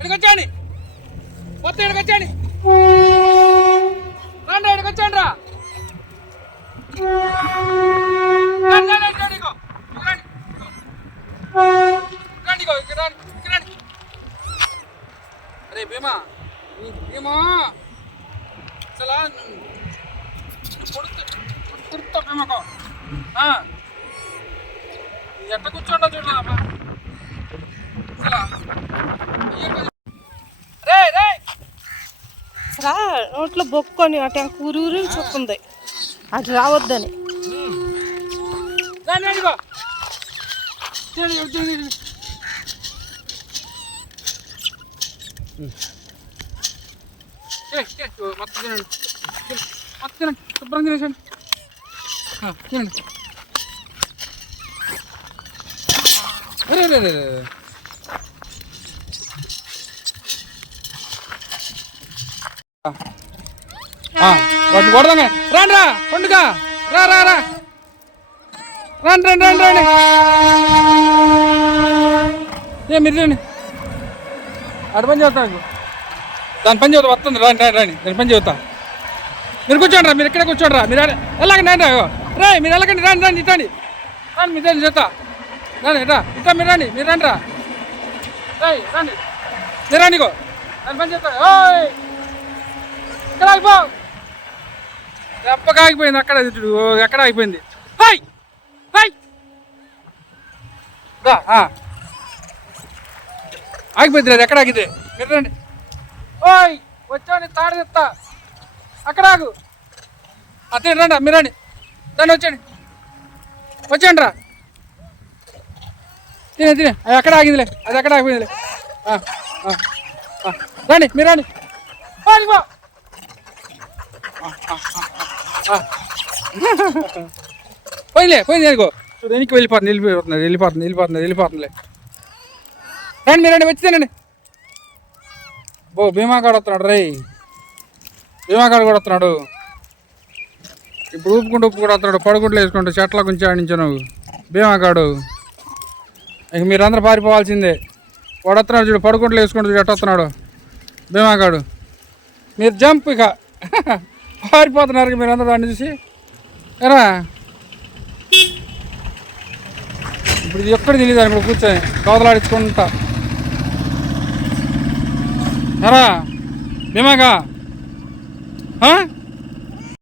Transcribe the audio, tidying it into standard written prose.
ఇక్కడికొచ్చాండి మొత్తం ఇక్కడికొచ్చాండి రండి ఇక్కడికొచ్చాండి రా అరే భీమా భీమా అసలు కొడుతా భీమకు ఎట్ట కూర్చోండా చూడరా అసలు నోట్లో బొక్కొని అటు ఊరూరు చొక్కుంది అటు రావద్దని శుభ్రం తినేసండి తినండి వాటిని కొడదామే రాండి రా పండుగ రా రా రా రండి రండి రండి రండి మీరు రండి అటు పని చేస్తాను దాని పని చదువుతా వస్తుంది రాండి రాండి రాండి దాని పని చదువుతా మీరు కూర్చోండి రా మీరు ఇక్కడే కూర్చోండి రా మీరు వెళ్ళకండి రండి రే మీరు వెళ్ళకండి రండి రండి ఇట్టండి రండి మీరు రండి చేస్తా రండి ఇట్టా ఇట్టా మీరు రండి మీరు రండి రా రండి మీరు రండి గో దాని పని చేస్తా ఎక్కడ ఆగిపో ఎప్పగా ఆగిపోయింది అక్కడ ఎక్కడ ఆగిపోయింది ఆగిపోయింది లేదు ఎక్కడ ఆగితే మీరు రండి ఓయ్ వచ్చాను తాడు చెప్తా అక్కడ ఆగు అదే రండి మీరు రండి దాన్ని వచ్చండి వచ్చండి రా తినే తినే అది ఎక్కడ ఆగిందిలే అది ఎక్కడ ఆగిపోయిందిలే రండి మీరు రండి పోయింది అనుకో వెనక్కి వెళ్ళిపోతుందిలే రండి మీరండి వచ్చితేనండి భీమాకాడు వస్తున్నాడు రై భీమాకాడు కూడా వస్తున్నాడు ఇప్పుడు ఊపుకుంటూ వస్తున్నాడు పడుకుంటూ వేసుకుంటూ చెట్ల గురించి ఆడించాను భీమాకాడు ఇక మీరందరూ పారిపోవాల్సిందే వాడు వస్తున్నాడు చూడు పడుకుంటూ వేసుకుంటూ చెట్టు వస్తున్నాడు భీమాకాడు మీరు జంప్ ఇక పారిపోతున్నారు మీరు అందరూ దాన్ని చూసి ఎరా ఇప్పుడు ఇది ఎక్కడ తెలియదు ఇప్పుడు కూర్చొని కవతలాడించుకుంటా ఎరా భీమాగా